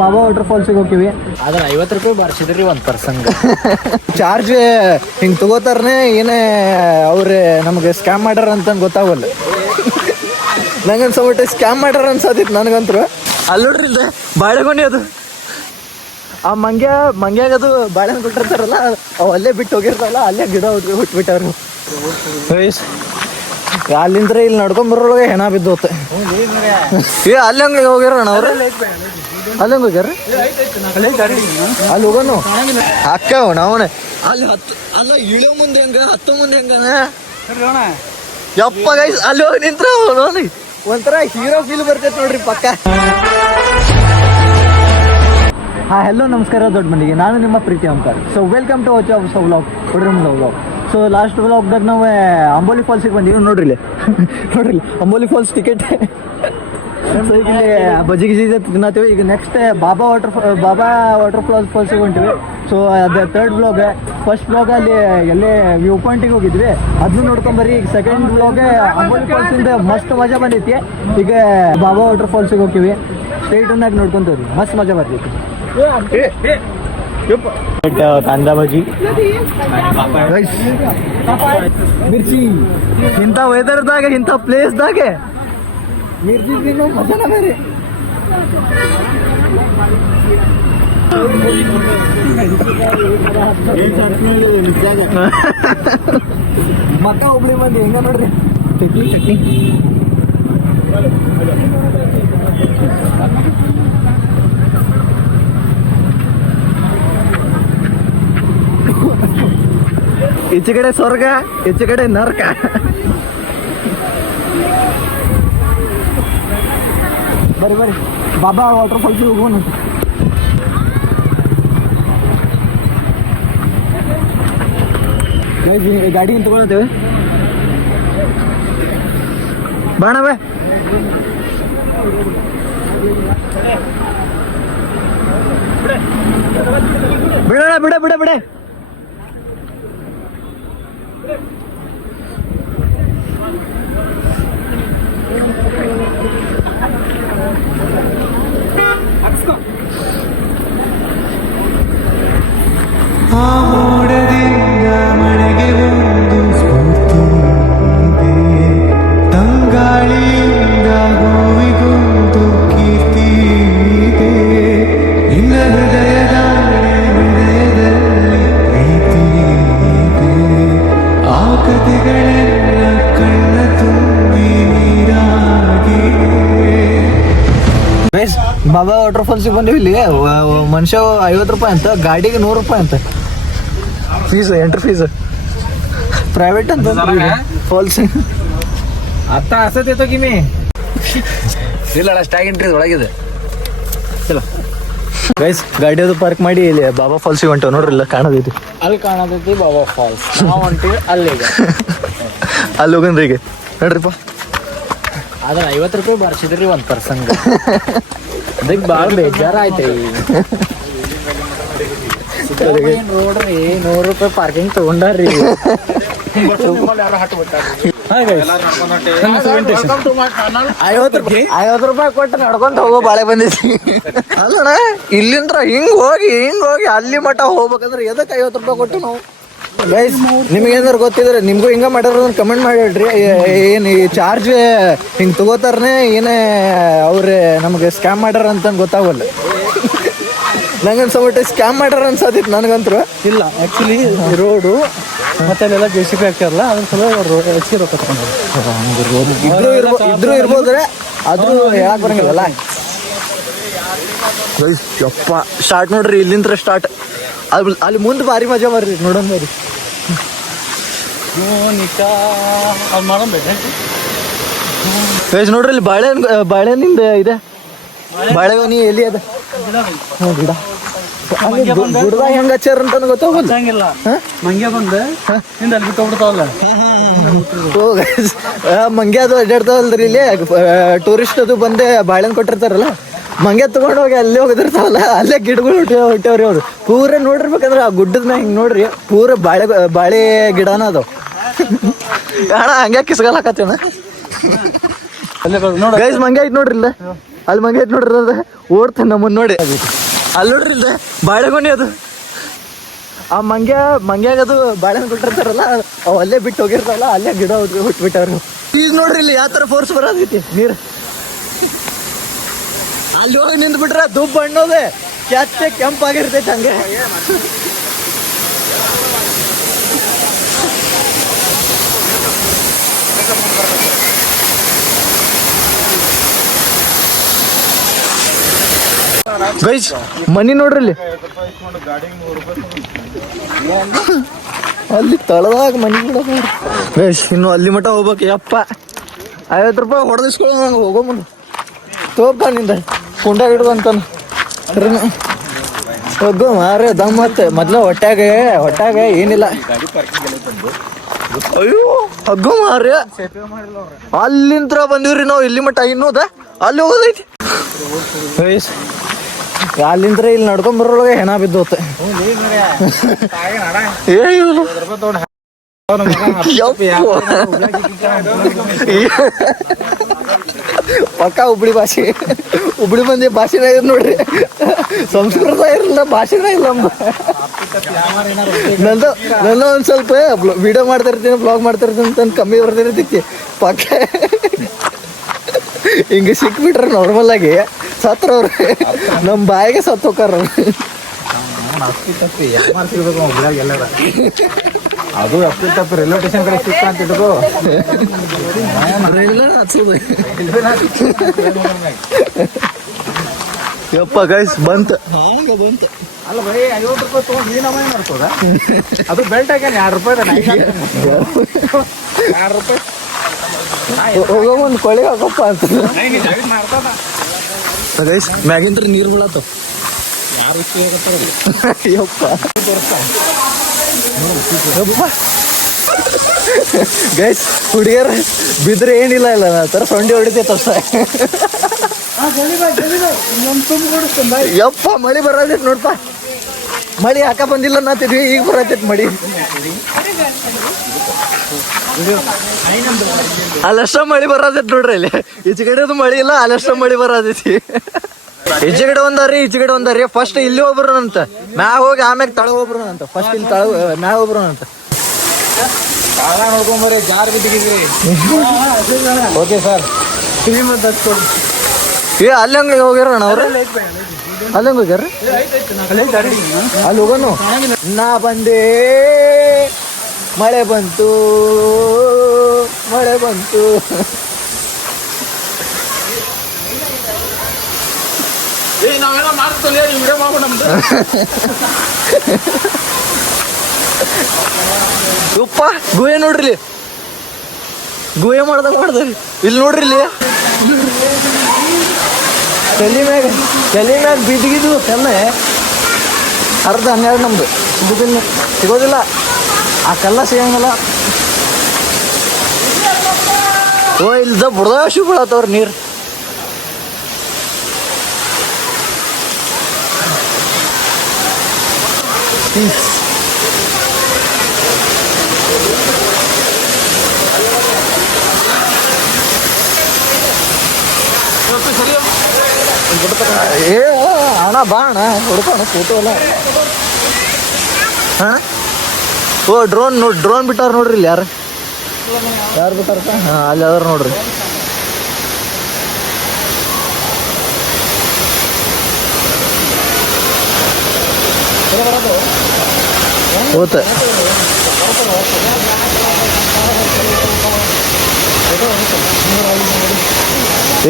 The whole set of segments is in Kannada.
ಬಾಬಾ ವಾಟರ್ ಫಾಲ್ಸಿಗೆ ಹೋಗ್ತೀವಿ. ಆದ್ರೆ 50 ರೂಪಾಯಿ ಬರ್ಸಿದ್ರಿ ಒಂದು ಪರ್ಸನ್ ಚಾರ್ಜ್ ಹಿಂಗೆ ತಗೋತಾರನೆ ಏನೇ ಅವ್ರೆ ನಮಗೆ ಸ್ಕ್ಯಾಮ್ ಮಾಡ್ಯಾರ ಅಂತ ಗೊತ್ತಾಗಲ್ಲ. ನಂಗನ್ಸಬಿಟ್ಟು ಸ್ಕ್ಯಾಮ್ ಮಾಡ್ಯಾರ ಅನ್ಸತಿತ್ತು ನನಗಂತರು. ಅಲ್ಲಿ ನೋಡ್ರಿ ಇಲ್ದೆ ಬಾಳೆಗೊನೆ ಅದು, ಆ ಮಂಗ್ಯಾಗ ಅದು ಬಾಳೆಹಣ್ಣು ಕೊಟ್ಟಿರ್ತಾರಲ್ಲ ಅವು ಅಲ್ಲೇ ಬಿಟ್ಟು ಹೋಗಿರ್ತಾವಲ್ಲ, ಅಲ್ಲೇ ಗಿಡ ಹುಟ್ಬಿಟ್ಟವ್ರು. ಅಲ್ಲಿಂದ್ರೆ ಇಲ್ಲಿ ನಡ್ಕೊಂಬರೋಳಗೆ ಹೆಣ ಬಿದ್ದೋತೆ. ಅಲ್ಲಿ ಹಂಗೆ ಹೋಗ್ಯಾರಣ ಅವ್ರು, ಅಲ್ಲಿ ಹಂಗೆ ಹೋಗ್ಯಾರ. ಅಲ್ಲಿ ಹೋಗೋನು ಹಾಕ್ಯಾವ ನಾವನೆ ಅಲ್ಲಿ ಅಲ್ಲ ಇಳಿಯೋ ಮುಂದೆ ಹೆಂಗ ಹತ್ತೋ ಮುಂದೆ ಹೆಂಗ ಯಪ್ಪ ಗೈಸ್ ಅಲ್ಲಿ ಹೋಗಿ ನಿಂತ್ರ ನೋಡಿ ಒಂಥರ ಹೀರೋ ಫೀಲ್ ಬರ್ತೈತೆ ನೋಡ್ರಿ ಪಕ್ಕ. ಹೆಲೋ ನಮಸ್ಕಾರ ದೊಡ್ಡ ಮಂದಿಗೆ, ನಾನು ನಿಮ್ಮ ಪ್ರೀತಿ ಓಂಕಾರ. ಸೊ ವೆಲ್ಕಮ್ ಟು ಹೊಸ ವ್ಲಾಗ್, ವ್ಲಾಗ್. ಸೊ ಲಾಸ್ಟ್ ವ್ಲಾಗ್ದಾಗ ನಾವು ಅಂಬೋಲಿ ಫಾಲ್ಸಿಗೆ ಬಂದೀವಿ. ನೋಡ್ರಿ ನೋಡ್ರಿ ಅಂಬೋಲಿ ಫಾಲ್ಸ್ ಟಿಕೆಟ್. ಸೊ ಈಗ ಇಲ್ಲಿ ಬಜ್ಜಿ ಗಿಜಿ ತಿನ್ನತ್ತೀವಿ. ಈಗ ನೆಕ್ಸ್ಟ್ ಬಾಬಾ ವಾಟರ್ ಫಾಲ್ಸಿಗೆ ಹೊಂಟಿವಿ. ಸೊ ಅದು ಥರ್ಡ್ ವ್ಲಾಗ್. ಫಸ್ಟ್ ವ್ಲಾಗ್ ಅಲ್ಲಿ ಎಲ್ಲೇ ವ್ಯೂ ಪಾಯಿಂಟಿಗೆ ಹೋಗಿದ್ವಿ, ಅದನ್ನು ನೋಡ್ಕೊಂಬರ್ರಿ. ಈಗ ಸೆಕೆಂಡ್ ವ್ಲಾಗ್ ಅಂಬೋಲಿ ಫಾಲ್ಸಿಂದ ಮಸ್ತ್ ಮಜಾ ಬಂದೈತಿ. ಈಗ ಬಾಬಾ ವಾಟರ್ ಫಾಲ್ಸಿಗೆ ಹೋಗ್ತೀವಿ. ಸ್ಟ್ರೈಟನ್ನಾಗಿ ನೋಡ್ಕೊಂತೀವಿ, ಮಸ್ತ್ ಮಜಾ ಬರ್ತೈತಿ. ಕಾಂದಾ ಬಜ್ಜಿ, ಮಿರ್ಚಿ. ಇಂಥ ವೆದರ್ದಾಗ ಇಂಥ ಪ್ಲೇಸ್ದಾಗ ಮಿರ್ಚಿ ತಿನ್ನೋ ಮಜಾನ ಬೇರೆ. ಮಕ್ಕ ಹುಬ್ಳಿ ಮಂದಿ ಹೆಂಗ ನೋಡ್ರಿ, ಚಟ್ನಿ ಈಚೆ ಕಡೆ ಸ್ವರ್ಗ, ಈಚೆ ಕಡೆ ನರಕ. ಬರ್ರಿ ಬಾಬಾ ವಾಟರ್ ಫಾಲ್ಸಿಗೆ ಹೋಗೋಣ. ಗಾಡಿ ತಗೊಳ್ತೇವೆ ಬಾಣವೇ. ಬಿಡ ಮನೆಗೆ ಒಂದು ಸ್ಫೂರ್ತಿ ಇದೆ, ತಂಗಾಳಿಯಿಂದ ಗೋವಿಗೊಂದು ಕೀರ್ತಿ ಇದೆ, ನಿನ್ನ ಹೃದಯದಲ್ಲಿ ಪ್ರೀತಿ ಇದೆ, ಆ ಕಥೆಗಳೆಲ್ಲ ಕಣ್ಣ ತುಂಬಿ ನೀರಾಗಿದೆ. ಬಾಬಾ ವಾಟರ್ ಫಾಲ್ಸಿಗೆ ಬಂದಿವಿ. ಇಲ್ಲಿ ಮನುಷ್ಯ 50 ರೂಪಾಯಿ ಅಂತ, ಗಾಡಿಗೆ 100 ರೂಪಾಯಿ ಅಂತ ಫೀಸ್, ಎಂಟ್ರಿ ಫೀಸ್. ಪ್ರೈವೇಟ್ ಅಂತ ಫಾಲ್ಸ್ ಅತ್ತ ಹಸತೈತೋ ಕಿಮಿ ಇಲ್ಲ ಅಷ್ಟಾಗಿ ಎಂಟ್ರಿ ಒಳಗಿದೆ. ಚಲೋ ಗೈಸ್, ಗಾಡಿ ಅದು ಪಾರ್ಕ್ ಮಾಡಿ ಇಲ್ಲಿ ಬಾಬಾ ಫಾಲ್ಸಿಗೆ ಹೊಂಟವ್. ನೋಡ್ರಿ ಇಲ್ಲ ಕಾಣದೈತಿ, ಅಲ್ಲಿ ಕಾಣತೈತಿ ಬಾಬಾ ಫಾಲ್ಸ್. ನಾವು ಹೊಂಟಿವಿ ಅಲ್ಲಿಗೆ, ಅಲ್ಲಿ ಹೋಗನ್ರಿ ಈಗ ನೋಡ್ರಿಪ್ಪ. ಆದ್ರೆ 50 ರೂಪಾಯಿ ಬರ್ಸಿದ್ರಿ ಒಂದು ಪರ್ಸನ್. ಅದಕ್ಕೆ ಭಾಳ ಬೇಜಾರ ಆಯ್ತು. ನೋಡ್ರಿ 100 ರೂಪಾಯಿ ಪಾರ್ಕಿಂಗ್ ತಗೊಂಡಾರ್ರಿ. 50 ರೂಪಾಯಿ ಕೊಟ್ಟು ನಡ್ಕೊಂತ ಹೋಗೋ ಬಾಳೆ ಬಂದಿಸಿ ಅಲ್ಲಣ್ಣ. ಇಲ್ಲಿಂದ್ರ ಹಿಂಗ್ ಹೋಗಿ ಅಲ್ಲಿ ಮಠ ಹೋಗ್ಬೇಕಂದ್ರೆ ಎದಕ್ಕೆ 50 ರೂಪಾಯಿ ಕೊಟ್ಟು ನಾವು. ಗೈಸ್, ನಿಮ್ಗೆ ಏನಾರು ಗೊತ್ತಿದ್ರೆ ನಿಮ್ಗೂ ಹಿಂಗ ಮಾಡ್ಯಾರ ಕಮೆಂಟ್ ಮಾಡಿಡ್ರಿ. ಏನು ಈ ಚಾರ್ಜ್ ಹಿಂಗೆ ತಗೋತಾರನೆ ಏನೇ ಅವ್ರೆ ನಮಗೆ ಸ್ಕ್ಯಾಮ್ ಮಾಡ್ಯಾರ ಅಂತ ಗೊತ್ತಾಗಲ್ಲ. ನಂಗನ್ಸಬಿಟ್ಟು ಸ್ಕ್ಯಾಮ್ ಮಾಡ್ಯಾರ ಅನ್ಸತಿತ್ತು ನನಗಂತರು. ಇಲ್ಲ, ಆ್ಯಕ್ಚುಲಿ ರೋಡು ಮತ್ತೆ ಅಲ್ಲೆಲ್ಲ JCB ಹಾಕ್ಯಾರಲ್ಲ, ಅದ್ರ ಸಲ ಹೆಚ್ಚಿಗೆ ರೊಕ್ಕ ತಗೊಂಡ್ರು. ಇದ್ರು ಇರ್ಬೋದ್ರೆ ಆದ್ರೂ ಹೇಳಕ್ ಬರಂಗಿಲ್ಲಲ್ಲ. ಯಪ್ಪ ಸ್ಟಾರ್ಟ್ ನೋಡ್ರಿ, ಇಲ್ಲಿಂದ ಸ್ಟಾರ್ಟ್. ಅಲ್ಲಿ ಮುಂದೆ ಭಾರಿ ಮಜಾ ಬರ್ರಿ, ನೋಡೋಣ ಬರ್ರಿ. ನೋಡ್ರಿ ಇಲ್ಲಿ ಬಾಳೆಹಣ್ಣಿಂದ ಇದೆ. ಬಾಳೆಗೊನಿ ಎಲ್ಲಿ ಅದ ಗಿಡ, ಗುಡ್ದಾಗ ಹೆಂಗ ಹಚ್ಚಾರ ಅಂತ ಗೊತ್ತಾಗಲ್ಲ. ಮಂಗ್ಯ ಬಂದು ಅಲ್ಲಿ ಬಿಟ್ಟು ಹೋಗ್ಬಿಡ್ತಾವಲ್ಲ. ಮಂಗ್ಯ ಅದು ಅಡ್ಡಾಡ್ತಾವಲ್ರಿ ಇಲ್ಲಿ. ಟೂರಿಸ್ಟ್ ಅದು ಬಂದೆ ಬಾಳೆಹಣ್ಣು ಕೊಟ್ಟಿರ್ತಾರಲ್ಲ, ಮಂಗ್ಯ ತಗೊಂಡು ಹೋಗಿ ಅಲ್ಲೇ ಹೋಗಿರ್ತಾವಲ್ಲ, ಅಲ್ಲೇ ಗಿಡಗಳು ಹುಟ್ಟ್ಯಾವ್ರಿ ಅವ್ರು. ಪೂರ ನೋಡಿರ್ಬೇಕಂದ್ರೆ ಆ ಗುಡ್ಡದ ಮ್ಯಾಗ ಹಿಂಗೆ ನೋಡ್ರಿ, ಪೂರ ಬಾಳೆ ಗಿಡನ ಅದಾವ. ಅಣ್ಣ ಹಂಗೆ ಕಿಸ್ಗಲ್ ಹಾಕತ್ತೇನ ಗೈಸ್, ಮಂಗ್ಯ ಐತ್ ನೋಡ್ರಿ ಇಲ್ಲ. ಅಲ್ಲಿ ಮಂಗೆ ಐತೆ ನೋಡ್ರಿ ಅದು ಓಡ್ತಾನೆ ನಮ್ಮನ್ನು ನೋಡಿ. ಅಲ್ಲಿ ನೋಡ್ರಿ ಇಲ್ದೆ ಬಾಳೆಗೊನೆ ಅದು. ಆ ಮಂಗ್ಯಾಗ ಅದು ಬಾಳೆಹಣ್ಣು ಕೊಟ್ಟಿರ್ತಾರಲ್ಲ ಅವು ಅಲ್ಲೇ ಬಿಟ್ಟು ಹೋಗಿರ್ತಾವಲ್ಲ ಅಲ್ಲೇ ಗಿಡ ಹುಟ್ಬಿಟ್ಟವ್ರು. ಈಗ ನೋಡ್ರಿ ಇಲ್ಲಿ ಯಾವ ಥರ ಫೋರ್ಸ್ ಬರೋದೈತಿ ನೀರು. ಅಲ್ಲಿ ಹೋಗಿ ನಿಂತು ಬಿಟ್ರೆ ದುಬ್ಬ ಹಣ್ಣೋದೆ ಕೆತ್ತೆ ಕೆಂಪಾಗಿರ್ತೈತೆ ಹಂಗೆ. ಗೈಸ್ ಮನಿ ನೋಡ್ರಿ ಇಲ್ಲಿ, ಅಲ್ಲಿ ತಳದಾಗ ಮನಿ ಗೈಸ್. ಇನ್ನು ಅಲ್ಲಿ ಮಠ ಹೋಗ್ಬೇಕು. ಯಪ್ಪ 50 ರೂಪಾಯಿ ಹೊಡೆದಿಸ್ಕೊಳ್ಳೋ ನಂಗೆ ಹೋಗೋ ಮುಂದೆ ತೋಪ ನಿಂದ ಕುಂಡ ಹಿಡ್ದು ಅಂತಾನ ಹೋಗೋ ಮಾರೇ ದಮ್. ಮತ್ತೆ ಮೊದ್ಲ ಹೊಟ್ಯಾಗ ಏನಿಲ್ಲ. ಅಯ್ಯೋ ಹಗ್ಗೋ ಮಾರ್ಯ ಅಲ್ಲಿಂತ್ರ ಬಂದಿವ್ರಿ ನಾವು ಇಲ್ಲಿ ಮಟ್ಟ. ಇನ್ನೋದ ಅಲ್ಲಿ ಹೋಗೋದೈತಿ ಅಲ್ಲಿಂತ್ರ ಇಲ್ಲಿ ನಡ್ಕೊಂಡ್ ಬರೋಳಗೆ ಹೆಣ ಬಿದ್ದೋತೆ. ಪಕ್ಕ ಹುಬ್ಳಿ ಭಾಷೆ, ಹುಬ್ಳಿ ಮಂದಿ ಭಾಷೆನ ಇದ್ ನೋಡ್ರಿ. ಸಂಸ್ಕೃತ ಇರಲಿಲ್ಲ, ಭಾಷೆನ ಇಲ್ಲ. ನನ್ನ ಒಂದ್ ಸ್ವಲ್ಪ ವಿಡಿಯೋ ಮಾಡ್ತಾ ಇರ್ತೀನಿ, ಬ್ಲಾಗ್ ಮಾಡ್ತಾ ಇರ್ತೀನಿ ಅಂತ ಕಮ್ಮಿ ಬರ್ತಿರ್ತೈತಿ. ಪಕ್ಕ ಹಿಂಗೆ ಸಿಕ್ಬಿಟ್ರೆ ನಾರ್ಮಲ್ ಆಗಿ ಸತ್ರವ್ರ ನಮ್ಮ ಬಾಯಿಗೆ ಸತ್ತು ಹೋಕಾರ. ಅದು ಅಪ್ಪಿ ತಪ್ಪು ರೈಲ್ವೆ ಸ್ಟೇಷನ್ ಕಡೆ ಸಿಕ್ಕ ಅಂತ ಇಟ್ಕೋ. ಯಪ್ಪ ಗೈಸ್ ಬಂತು. ಅಲ್ಲ ಬರೀ 50 ರೂಪಾಯಿ ತೊಗೊಂಡು ಈ ನಮೂನೆ ಮಾಡ್ತದ. ಅದು ಬೆಲ್ಟ್ ಹಾಕ್ಯಾನ 2 ರೂಪಾಯಿ 2 ರೂಪಾಯಿ ಹೋಗೋ ಒಂದು ಕೊಳಿ ಹಾಕಪ್ಪ ಅಂತ ಗೈಸ್. ಮ್ಯಾಗಿಂತ್ರ ನೀರು ಬೀಳತ್ತವ. ಯಪ್ಪ ಗೈಸ್ ಹುಡುಗಿಯರ ಬಿದ್ರೆ ಏನಿಲ್ಲ ಇಲ್ಲ ನಾ ಥರ ಸೊಂಡಿ ಹೊಡಿತೈತೆ ಅಷ್ಟ. ಯಪ್ಪ ಮಳಿ ಬರತೈತಿ ನೋಡ್ಪ. ಮಳಿ ಹಾಕ ಬಂದಿಲ್ಲ ನಾತಿದ್ವಿ, ಈಗ ಬರತೈತಿ ಮಳಿ. ಅಲ್ಲಷ್ಟ ಮಳಿ ಬರತೈತಿ ನೋಡ್ರಿ. ಇಲ್ಲಿ ಈಚೆ ಕಡೆದು ಮಳಿ ಇಲ್ಲ, ಅಲ್ಲಷ್ಟ ಮಳಿ ಬರತೈತಿ. ಈಚೆ ಕಡೆ ಒಂದಾರಿ ಈಚೆ ಕಡೆ ಒಂದಾರಿ. ಫಸ್ಟ್ ಇಲ್ಲಿ ಹೋಗ್ಬರೋಣಂತ, ಮ್ಯಾಗ ಹೋಗಿ ಆಮ್ಯಾಗ ತಳಗ ಹೋಗ್ಬರೋಣಂತ. ಫಸ್ಟ್ ಇಲ್ಲಿ ತಳಗ ಮ್ಯಾಗ ಹೋಗ್ಬರೋಣಂತ. ನೋಡ್ಕೊಂಬರಿ ಜಾರ್ ಬಿದ್ದಿದ್ರಿ. Okay sir. ಅಲ್ಲಿ ಹಂಗೆ ಹೋಗ್ಯಾರಣ ಅವ್ರು. ಅಲ್ಲಿ ಹಂಗೆ ಹೋಗ್ಯಾರ. ಅಲ್ಲಿ ಹೋಗೋನು. ನಾ ಬಂದೆ ಮಳೆ ಬಂತು ಮಳೆ ಬಂತು. ನಾವೇನೋ ಮಾಡ್ತಲ್ಲ ವಿಡಿಯೋ ಮಾಡ್ಬೋದು ನಮ್ದು. ಉಪ್ಪ ಗುಹೆ ನೋಡ್ರಿ, ಗುಹೆ ಮಾಡ್ದಾಗ ಮಾಡ್ದ್ರಿ. ಇಲ್ಲಿ ನೋಡ್ರಿ, ಇಲ್ಲಿ ತಲೆ ಮ್ಯಾಗ ಬಿದ್ದಿಗಿದ್ದು ಕಲ್ಲೆ 10-12 ನಮ್ದು ಸಿಗೋದಿಲ್ಲ. ಆ ಕಲ್ಲ ಸಿಗಂಗಲ್ಲ. ಓ ಇಲ್ದ ಬುಡ್ದಾಶು ಬೀಳತ್ತವ್ರ ನೀರು. ಏ ಅಣ್ಣ ಬಾ ಅಣ್ಣ ಹುಡ್ಕೋಣ ಫೋಟೋ ಎಲ್ಲ. ಹಾಂ ಓ ಡ್ರೋನ್ ಬಿಟ್ಟಾರ ನೋಡ್ರಿ. ಇಲ್ಲಿ ಯಾರು ಬಿಟ್ಟಾರ? ಹಾಂ ಅಲ್ಲಿ ಅದಾರ ನೋಡ್ರಿ. ಹೋತ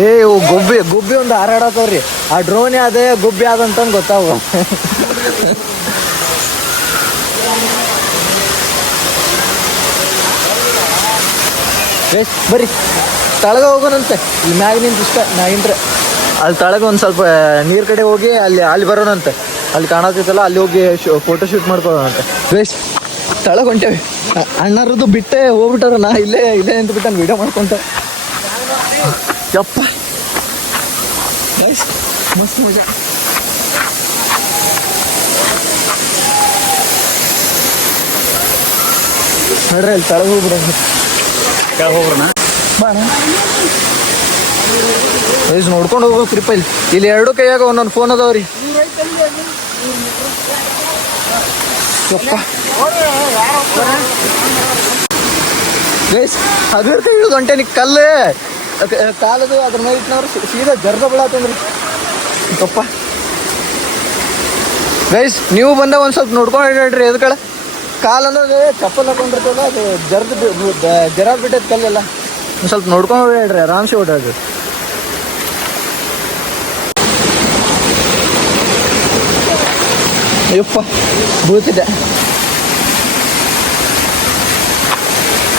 ಏ ಗುಬ್ಬಿ ಒಂದು ಹಾರಾಡತ್ತವ್ರಿ. ಆ ಡ್ರೋನೇ ಅದೇ ಗುಬ್ಬಿ ಆದಂತ ಗೊತ್ತಾವ. ಬರ್ರಿ ತಳಗ ಹೋಗೋಣಂತೆ. ಇಲ್ಲಿ ಮ್ಯಾಗ ನಿಂತು ಇಷ್ಟ ಮ್ಯಾಗಿಂತ್ರ ಅಲ್ಲಿ ತಳಗ ಒಂದು ಸ್ವಲ್ಪ ನೀರ್ ಕಡೆ ಹೋಗಿ ಅಲ್ಲಿ ಬರೋಣಂತೆ. ಅಲ್ಲಿ ಕಾಣತೈತಲ್ಲ ಅಲ್ಲಿ ಹೋಗಿ ಫೋಟೋ ಶೂಟ್ ಮಾಡ್ಕೊಳ್ಳೋಣಂತೆ. ಬೇಸ್ ತಳಗ ಹೊಂಟೇವಿ. ಅಣ್ಣರದ್ದು ಬಿಟ್ಟೆ ಹೋಗ್ಬಿಟ್ಟಾರ. ನಾ ಇಲ್ಲೇ ನಿಂತು ಬಿಟ್ಟ ವಿಡಿಯೋ ಮಾಡ್ಕೊಂತ. ಯಪ್ಪ ಮಸ್ತ್ ಮಜಾ. ನೋಡ್ರಿ ಅಲ್ಲಿ ತಳಗ ಹೋಗ್ಬಿಡ. ಹೋಗ್ರಣ ಬಾಣ ಗೈಸ್ ನೋಡ್ಕೊಂಡು ಹೋಗೋ ಟ್ರಿಪ್ ಇಲ್ಲಿ ಎರಡು ಕೈಯಾಗ ಒಂದೊಂದು ಫೋನ್ ಅದಾವ್ರಿ. ಗೈಸ್ ಹಗರ್ತ ಇಳಿದು ಹೊಂಟೇನಿ ಕಲ್ಲು ಕಾಲದು ಅದ್ರ ಮೇಲೆ ಇಟ್ನವ್ರು ಸೀದಾ ಜರ್ದ ಬಿಡತ್ತಂದ್ರಿ ಗಪ್ಪ. ಗೈಸ್ ನೀವು ಬಂದ ಒಂದು ಸ್ವಲ್ಪ ನೋಡ್ಕೊಂಡು ಹೇಳ್ರಿ ಎದ್ಕಳ ಕಾಲು ಅನ್ನೋದು ಚಪ್ಪಲ್ ಹಾಕೊಂಡಿರ್ತಲ್ಲ ಅದು ಜರಾದ್ ಬಿಟ್ಟೈತೆ ಕಲ್ಲೆಲ್ಲ. ಒಂದು ಸ್ವಲ್ಪ ನೋಡ್ಕೊಂಡು ಹೇಳ್ರಿ ಆರಾಮ್ಸೆ ಓಡಾಡ್ರಿ. ಅಯ್ಯಪ್ಪ ಬೀಳ್ತಿದ್ದೆ.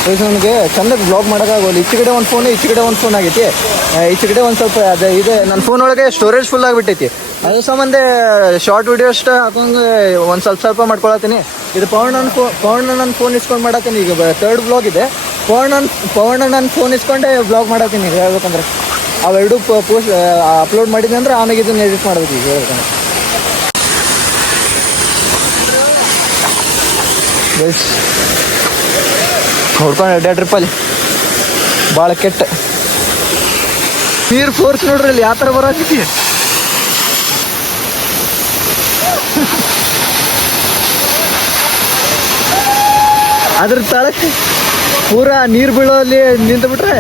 ನನಗೆ ಚಂದಕ್ಕೆ ಬ್ಲಾಗ್ ಮಾಡೋಕ್ಕಾಗೋಲ್ಲ. ಈಚೆ ಕಡೆ ಒಂದು ಫೋನು ಈಚೆ ಕಡೆ ಒಂದು ಫೋನ್ ಆಗೈತಿ. ಈಚೆ ಕಡೆ ಒಂದು ಸ್ವಲ್ಪ ಅದು ಇದೆ ನನ್ನ ಫೋನ್ ಒಳಗೆ ಸ್ಟೋರೇಜ್ ಫುಲ್ ಆಗಿಬಿಟ್ಟೈತಿ. ಅದ್ರ ಸಂಬಂಧ ಶಾರ್ಟ್ ವಿಡಿಯೋ ಅಷ್ಟು ಹಾಕೊಂಗೆ ಒಂದು ಸ್ವಲ್ಪ ಮಾಡ್ಕೊಳತ್ತೀನಿ. ಇದು ಪವಣ್ಣ ನನ್ನ ಫೋನ್ ಇಸ್ಕೊಂಡು ಮಾಡತ್ತೀನಿ. ಈಗ ಥರ್ಡ್ ಬ್ಲಾಗ್ ಇದೆ. ಪವಣ್ಣ ನನ್ನ ಫೋನ್ ಇಸ್ಕೊಂಡೆ ಬ್ಲಾಗ್ ಮಾಡತ್ತೀನಿ. ಈಗ ಹೇಳ್ಬೇಕಂದ್ರೆ ಅವೆರಡು ಪೋಸ್ಟ್ ಅಪ್ಲೋಡ್ ಮಾಡಿದ್ದೆ ಅಂದ್ರೆ ಆಮೇಲೆ ಇದನ್ನು ಎಡಿಟ್ ಮಾಡ್ಬೇಕು. ಈಗ ಹೇಳ್ಬೇಕಂದ್ರೆ ನೋಡ್ಕೊಂಡು ಅಡ್ಡಾಡ್ರಿಪ್ಪಲ್ಲಿ ಭಾಳ ಕೆಟ್ಟ ನೀರು ಫೋರ್ಸ್ ನೋಡ್ರಿ ಅಲ್ಲಿ ಯಾವ ಥರ ಬರತೈತಿ. ಅದ್ರ ತಳಕ್ಕೆ ಪೂರಾ ನೀರು ಬೀಳೋಲ್ಲಿ ನಿಂತು ಬಿಟ್ರೆ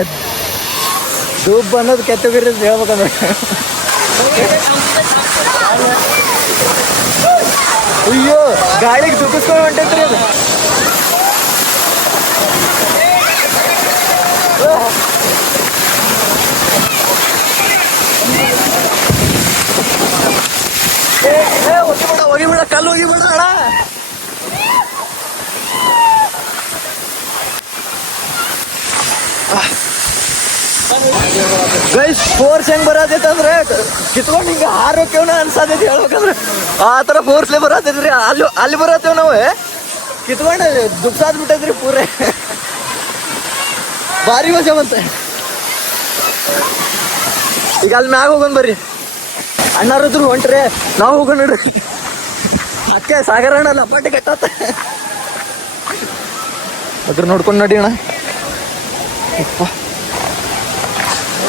ಡೂಬ್ ಅನ್ನೋದು ಕೆಟ್ಟೋಗಿರಿ ಅಂತ ಹೇಳ್ಬೇಕಂದ್ರೆ. ಅಯ್ಯೋ ಗಾಳಿಗೆ ದುಗ್ಗಿಸ್ಕೊಂಡು ಹೊಂಟೈತ್ರಿ ಅದು. ಹೋಗಿಬಿಡ ಕಲ್ಲು ಹೋಗಿಬಿಡ ಅಣ್ಣ. ಗೈಸ್ ಫೋರ್ಸ್ ಹೆಂಗ್ ಬರತೈತೆ ಅಂದ್ರೆ ಕಿತ್ಕೊಂಡು ಹಿಂಗೆ ಹಾರೋಕೇವನ ಅನ್ಸತೈತಿ ಹೇಳ್ಬೇಕಂದ್ರೆ ಆ ಥರ ಫೋರ್ಸ್ಲೇ ಬರತೈತ್ರಿ. ಅಲ್ಲಿ ಬರತ್ತೇವ್ ನಾವು ಕಿತ್ಕೊಂಡು ದುಡ್ಸಾದ್ ಬಿಟ್ಟೈತ್ರಿ ಪೂರೇ. ಭಾರಿ ಮಜಾ ಬಂತ. ಈಗ ಅಲ್ಲಿ ಮ್ಯಾಗ ಹೋಗೋಣ ಬರ್ರಿ. ಅಣ್ಣಾರದ್ರು ಹೊಂಟ್ರಿ ನಾವು ಹೋಗೋಣ ನೋಡ್ರಿ. ಅಕ್ಕೆ ಸಾಗರ ಅಣ್ಣ ಲಪಾಟಿ ಕಟ್ಟತ್ತ ಅದ್ರ ನೋಡ್ಕೊಂಡು ನಡಿ ಅಣ್ಣ.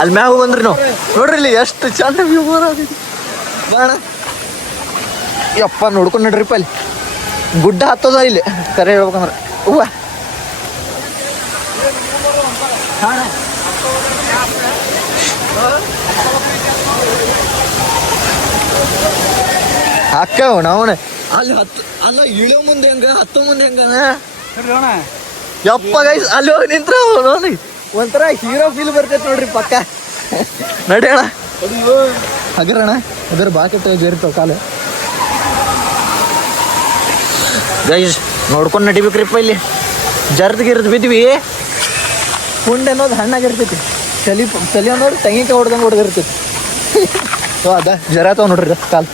ಅಲ್ಲಿ ಮ್ಯಾಗ ಹೋಗಂದ್ರಿ ನಾವು ನೋಡ್ರಿ ಇಲ್ಲಿ ಎಷ್ಟು ಚಂದ ವ್ಯೂ ಬರೋದೈತಿ ಬಾಣ. ಯಪ್ಪ ನೋಡ್ಕೊಂಡು ನಡ್ರಿಪ್ಪ ಅಲ್ಲಿ ಗುಡ್ಡ ಹತ್ತದ ಇಲ್ಲಿ ಕರೆ ಹೇಳ್ಬೇಕಂದ್ರೆ. ಹೂವ ಹಾಕವ್ ನಾವನ ಅಲ್ಲಿ ಅಲ್ಲ ಇಳಿಯೋ ಮುಂದೆ ಹೆಂಗ ಹತ್ತೋ ಮುಂದೆ ಹೆಂಗ ಯಪ್ಪ ಗೈಸ್ ಅಲ್ಲಿ ಹೋಗಿ ನಿಂತ್ರ ನೋಡಿ ಒಂಥರ ಹೀರೋ ಫೀಲ್ ಬರ್ತೈತೆ ನೋಡ್ರಿ ಪಕ್ಕ. ನಡಿಯೋಣ ಹಗರಣ ಅದರ ಬಾಕೆಟ್ ಜೇರ್ತಾವ ಕಾಲು. ಗೈಸ್ ನೋಡ್ಕೊಂಡು ನಡಿಬೇಕ್ರಿಪ್ಪ. ಇಲ್ಲಿ ಜರ್ದ್ಗಿರ್ದು ಬಿದ್ವಿ. ಕುಂಡೆ ಅನ್ನೋದು ಹಣ್ಣಾಗಿರ್ತೈತಿ. ಚಲಿ ಅನ್ನೋದು ತೆಂಗಿನಕಾಯಿ ಹೊಡ್ದಂಗೆ ಹೊಡೆದಿರ್ತೈತಿ. ಅದ ಜರಾತಾವ ನೋಡ್ರಿ ಕಾಲು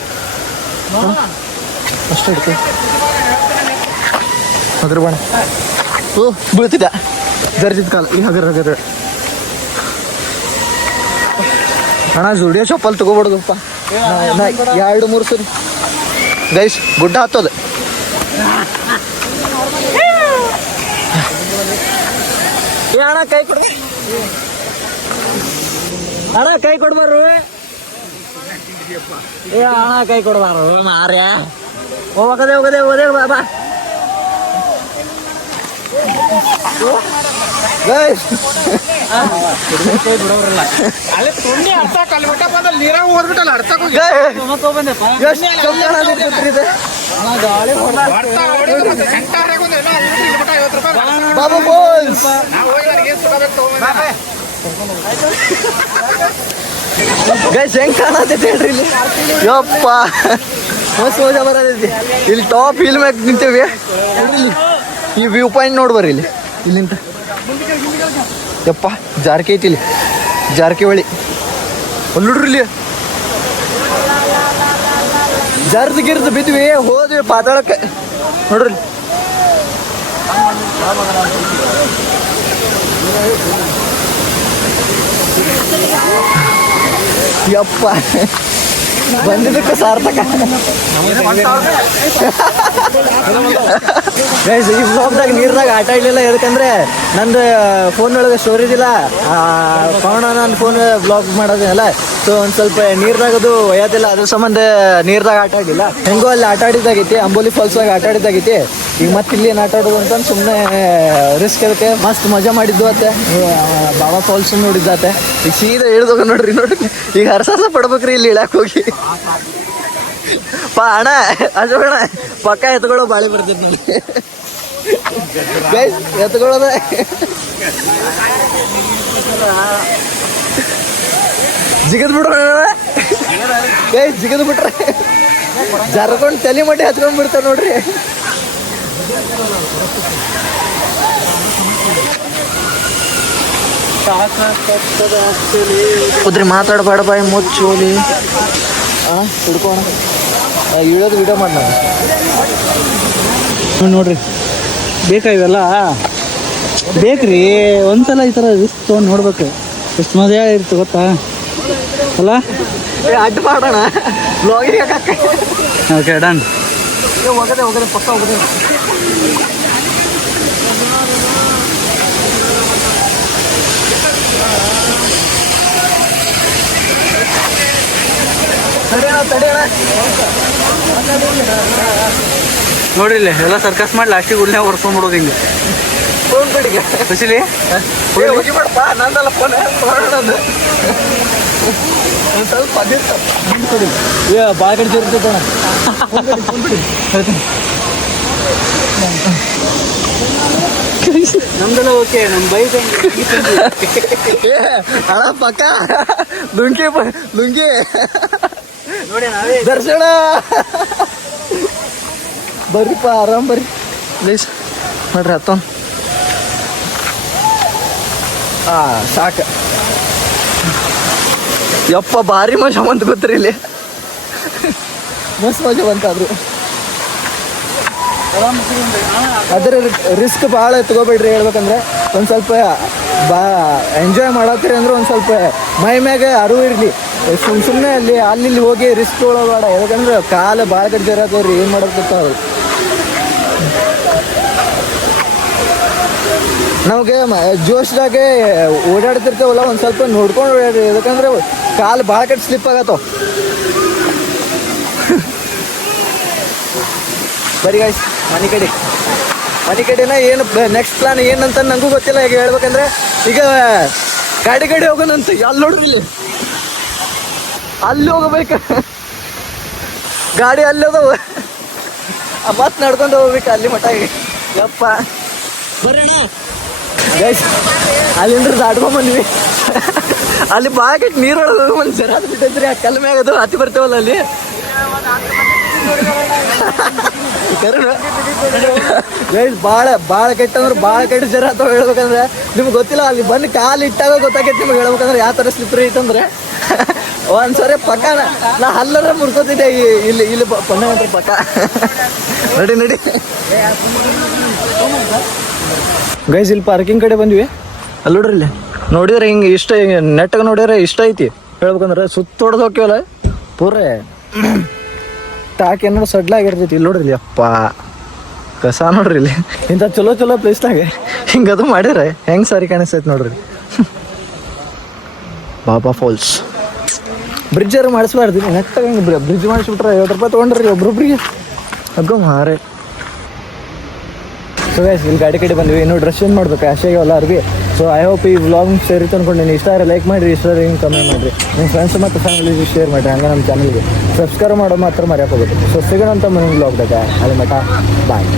ಅಷ್ಟು ಹಿಡ್ತೀವಿ ಅದ್ರ ಬಣ್ಣ. ಬೀಳ್ತಿದ್ದ ಜರ್ದಿದ್ ಕಾಲು ಈ ಹಗರ ಅಣ್ಣ. ಜುಡಿಯೋ ಚಪ್ಪಲ್ ತಗೋಬಾರ್ದಪ್ಪ. 2-3 ಸರಿ ಗೈಸ್ ಗುಡ್ಡ ಹತ್ತೋದು. ಅಣ್ಣ ಕೈ ಕೊಡ ಅಣ್ಣ ಕೈ ಕೊಡ್ಬಾರು. ಅಣ್ಣ ಕೈ ಕೊಡ್ಬಾರು ಮಾರ್ಯ. ಹೋಗದೆ ಬಾಬಾ. ಗೈಸ್ ಹೆಂಗ್ ಕಾಣತೈತಿ ಹೇಳ್ರಿ ಇಲ್ಲಿ. ಯಪ್ಪ ಮಸ್ತ್ ಮಜಾ ಬರತೈತಿ. ಇಲ್ಲಿ ಟಾಪ್ ಹಿಲ್ ಮ್ಯಾಗ ನಿಂತೇವಿ. ಈ ವ್ಯೂ ಪಾಯಿಂಟ್ ನೋಡ್ಬರ್ರಿ ಇಲ್ಲಿ ಇಲ್ಲಿಂದ. ಯಪ್ಪ ಜಾರಕೆ ಐತಿ ಇಲ್ಲಿ ಜಾರಕಿಹೊಳಿ. ಅಲ್ಲುಡ್ರಿ ಇಲ್ಲಿ ಜರ್ದ್ ಬಿದ್ವಿ ಹೋದ್ವಿ ಪಾತಾಳಕ್ಕೆ ನೋಡ್ರಿ. ಯಪ್ಪ ಬಂದಿದ್ದಕ್ಕೆ ಸಾರ್ಥಕ. ಗೈಸ್ ಈ ಬ್ಲಾಗ್ದಾಗ ನೀರ್ದಾಗ ಆಟ ಆಡಲಿಲ್ಲ, ಯಾಕಂದ್ರೆ ನಂದು ಫೋನ್ ಒಳಗೆ ಸ್ಟೋರೇಜ್ ಇಲ್ಲ. ಪವನ ನನ್ನ ಫೋನ್ ಬ್ಲಾಗ್ ಮಾಡೋದಿಲ್ಲ, ಸೊ ಒಂದು ಸ್ವಲ್ಪ ನೀರ್ದಾಗದು ಒಯ್ಯೋದಿಲ್ಲ, ಅದ್ರ ಸಂಬಂಧ ನೀರ್ದಾಗ ಆಟ ಆಡಿಲ್ಲ. ಹೆಂಗೋ ಅಲ್ಲಿ ಆಟ ಆಡಿದ್ದಾಗೈತಿ, ಅಂಬೋಲಿ ಫಾಲ್ಸ್ದಾಗ ಆಟ ಆಡಿದ್ದಾಗೈತಿ. ಈಗ ಮತ್ತೆ ಇಲ್ಲಿ ಏನು ಆಟ ಆಡೋದು ಅಂತಂದು ಸುಮ್ಮನೆ ರಿಸ್ಕ್ ಅದಕ್ಕೆ ಮಸ್ತ್ ಮಜಾ ಮಾಡಿದ್ದು ಅತ್ತೆ. ಬಾಬಾ ಫಾಲ್ಸ್ ನೋಡಿದ್ದಾತೆ. ಈಗ ಸೀದಾ ಇಳ್ದೋಗ ನೋಡ್ರಿ ಈಗ ಹರ್ಸಾಸ ಪಡ್ಬೇಕ್ರಿ ಇಲ್ಲಿ ಇಳಕ್ಕೆ ಹೋಗಿ. ಅಣ್ಣ ಅಶೋಕಣ್ಣ ಪಕ್ಕ ಎತ್ಕೊಳ್ಳೋ ಬಾಳಿ ಬರ್ತೈತೆ ನೋಡಿ. ಗೈಸ್ ಎತ್ಕೊಳ್ಳೋದ ಜಿಗದ್ ಬಿಡ್ರ ಗೈಸ್, ಜಿಗದ್ ಬಿಟ್ರೆ ಜರ್ಕೊಂಡು ತಲೆ ಮಟ್ಟಿ ಹಚ್ಕೊಂಡ್ ಬಿಡ್ತಾರ ನೋಡ್ರಿ. ಕುದ್ರಿ ಮಾತಾಡಬೇಡ ಬಾಯಿ ಮುಚ್ಚೋಲಿ. ಹಿಡ್ಕೋಣ ಇಳೋದು ವಿಡಿಯೋ ಮಾಡಿ ನಾನು ನೋಡ್ರಿ ಬೇಕಾ ಇವೆಲ್ಲ ಬೇಕ್ರಿ. ಒಂದ್ಸಲ ಈ ಥರ ರಿಸ್ಕ್ ತೊಗೊಂಡು ನೋಡ್ಬೇಕು, ಎಷ್ಟು ಮಜಾ ಇರುತ್ತೆ ಗೊತ್ತಾ ಅಲ್ಲ. ಅಡ್ಡ ಮಾಡೋಣ ಬ್ಲಾಗಿಗೆ. Okay done. ಹೋಗದೆ ಪಕ್ಕ ಹೋಗದೆ. ನೋಡ್ರಿ ಇಲ್ಲಿ ಎಲ್ಲ ಸರ್ಕಸ್ ಮಾಡಿ ಲಾಸ್ಟಿಗೆ ಉಳ್ಳೆ ಹೊರ್ಸ್ಕೊಂಡ್ಬಿಡೋದು ಹಿಂಗೆ ಖುಷಿಲಿ. ನಂದಲ್ಲ ಫೋನ್ ಸ್ವಲ್ಪ ಭಾಳ ಕಡೆ ಸೇರ್ತೈತಣ. ನಮ್ದೆಲ್ಲ ಓಕೆ, ನಮ್ಮ ಬೈಕ್ ಅಣ್ಣ ಪಕ್ಕ ಲುಂಗಿ ನೋಡಿ ನಾವೇ ದರ್ಶನ ಬರ್ರಿಪ್ಪ, ಆರಾಮ್ ಬರ್ರಿ ಪ್ಲೀಸ್ ನೋಡ್ರಿ. ಹತ್ತೊಂದು ಸಾಕು ಯಪ್ಪ, ಭಾರಿ ಮಜಾ ಬಂತು ಗೊತ್ತ್ರಿ ಇಲ್ಲಿ. ಮಸ್ತ್ ಮಜಾ ಬಂತಾದ್ರು. ಅದ್ರ ರಿಸ್ಕ್ ಭಾಳ ತಗೋಬೇಡ್ರಿ. ಹೇಳ್ಬೇಕಂದ್ರೆ ಒಂದು ಸ್ವಲ್ಪ ಎಂಜಾಯ್ ಮಾಡತ್ತೀರಿ ಅಂದ್ರೆ ಒಂದು ಸ್ವಲ್ಪ ಮೈ ಮ್ಯಾಗ ಅರಿವು ಇರಲಿ. ಸುಮ್ಮನೆ ಅಲ್ಲಿ ಹೋಗಿ ರಿಸ್ಕ್ ತೊಗೊಳಬೇಡ. ಯಾಕಂದ್ರೆ ಕಾಲು ಭಾಳ ಕಡೆ ಜರತ್ತವ್ರಿ, ಏನು ಮಾಡೋದು ಅವ್ರು. ನಮಗೆ ಜೋಶ್ದಾಗೆ ಓಡಾಡ್ತಿರ್ತೇವಲ್ಲ, ಒಂದು ಸ್ವಲ್ಪ ನೋಡ್ಕೊಂಡು ಓಡಾಡ್ರಿ. ಯಾಕಂದ್ರೆ ಕಾಲು ಭಾಳ ಕಡೆ ಸ್ಲಿಪ್ ಆಗತ್ತವ. ಬರೀ ಗಾಯ್ಸ್ ಮನೆ ಕಡೆನ ಏನು ನೆಕ್ಸ್ಟ್ ಪ್ಲಾನ್ ಏನಂತ ನನಗೂ ಗೊತ್ತಿಲ್ಲ. ಈಗ ಹೇಳ್ಬೇಕಂದ್ರೆ ಈಗ ಗಾಡಿ ಹೋಗೋಣಂತ. ಅಲ್ಲಿ ನೋಡ್ರಿ, ಅಲ್ಲಿ ಹೋಗ್ಬೇಕು, ಗಾಡಿ ಅಲ್ಲಿ ಹೋದವು, ಮತ್ತೆ ನಡ್ಕೊಂಡು ಹೋಗ್ಬೇಕು ಅಲ್ಲಿ ಮಠ. ಯಪ್ಪ ಬರೋಣ ಗೈಸ್, ಅಲ್ಲಿಂದ್ರ ದಾಟ್ಕೊಂಡ್ಬಂದ್ವಿ. ಅಲ್ಲಿ ಭಾಳ ಕೆಟ್ಟ ನೀರೊಳಗೆ ಒಂದು ಜರ ಬಿಟ್ಟೈತ್ರಿ. ಆ ಕಲ್ ಮ್ಯಾಗದು ಹತ್ತಿ ಬರ್ತೇವಲ್ಲ ಅಲ್ಲಿ. ಗೈಸ್ ಭಾಳ ಕೆಟ್ಟ ಅಂದ್ರೆ ಭಾಳ ಕೆಟ್ಟ ಜರ ಅಥವಾ ಹೇಳ್ಬೇಕಂದ್ರೆ ನಿಮ್ಗೆ ಗೊತ್ತಿಲ್ಲ. ಅಲ್ಲಿ ಬಂದು ಕಾಲು ಇಟ್ಟಾಗ ಗೊತ್ತಾಗೈತಿ ನಿಮ್ಗೆ. ಹೇಳ್ಬೇಕಂದ್ರೆ ಯಾವ ಥರ ಸ್ಲಿಪ್ರಿ ಐತಂದ್ರೆ ಒಂದ್ಸರಿ ಪಕ್ಕ ನಾ ಹಲ್ಲರ ಮುರ್ಕೋತಿದ್ದೆ. ಇಲ್ಲಿ ಪನ್ನ ಮಾತ್ರ ಪಕ್ಕ. ನಡಿ ಗೈಸ್, ಇಲ್ಲಿ ಪಾರ್ಕಿಂಗ್ ಕಡೆ ಬಂದ್ವಿ. ಅಲ್ಲಿ ನೋಡ್ರಿ, ಇಲ್ಲಿ ನೋಡಿದ್ರೆ ಹಿಂಗೆ ಇಷ್ಟ ನೆಟ್ಟಾಗ ನೋಡಿದ್ರೆ ಇಷ್ಟ ಐತಿ. ಹೇಳ್ಬೇಕಂದ್ರೆ ಸುತ್ತ ಹೊಡೆದು ಹೋಗ್ಯವಲ್ಲ ಪೂರೇ ಟಾಕ್ ಏನಾದ್ರು ಸಡ್ಲಾಗಿರ್ತೈತಿ. ಇಲ್ಲಿ ನೋಡ್ರಿ, ಅಪ್ಪ ಕಸ ನೋಡ್ರಿ. ಇಲ್ಲಿ ಇಂಥ ಚಲೋ ಪ್ಲೇಸ್ನಾಗ ಹಿಂಗದು ಮಾಡಿದ್ರೆ ಹೆಂಗೆ ಸಾರಿ ಕಾಣಿಸ್ತೈತಿ ನೋಡ್ರಿ. ಬಾಬಾ ಫಾಲ್ಸ್ ಬ್ರಿಡ್ಜ್ ಮಾಡಿಸ್ಬಾರ್ದು. ನೆಟ್ಟಾಗ ಹಿಂಗೆ ಬ್ರಿಡ್ಜ್ ಮಾಡಿಸ್ಬಿಟ್ರೆ 50 ರೂಪಾಯಿ ತೊಗೊಂಡ್ರಿ ಒಬ್ರೊಬ್ರಿಗೆ. ಅಗ್ಗೋ ಮಾರೇ. ಸೊ ಗೈಸ್, ಇಲ್ಲಿ ಗಾಡಿ ಕಡೆ ಬಂದ್ವಿ. ಇನ್ನೂ ಡ್ರೆಸ್ ಚೇಂಜ್ ಮಾಡ್ಬೇಕು ಅಷ್ಟಾಗ್ಯವಲ್ಲ ಅರ್ಬಿ. ಸೊ ಐ ಹೋಪ್ ಈ ವ್ಲಾಗ್ ಸೇರಿತ್ತು ಅನ್ಕೊಂಡು ಇಷ್ಟ ಆದರೆ ಲೈಕ್ ಮಾಡಿರಿ, ಇಷ್ಟ ಆದರೆ ಹಿಂಗೆ ಕಮೆಂಟ್ ಮಾಡಿರಿ, ನಿಮ್ಮ ಫ್ರೆಂಡ್ಸ್ ಮತ್ತು ಫ್ಯಾಮಿಲಿಗೆ ಶೇರ್ ಮಾಡಿರಿ. ಹಂಗೆ ನಮ್ಮ ಚಾನಲ್ಗೆ ಸಬ್ಸ್ಕ್ರೈಬ್ ಮಾಡೋ ಮಾತ್ರ ಮರೆಯೋಕೆ ಹೋಗುತ್ತೆ. ಸೊ ಸಿಗೋಣ ಅಂತ ಮುಂದಿನ ವ್ಲಾಗ್ದಾಗ. ಅಲ್ಲಿ ಮಠ ಬಾಯ್.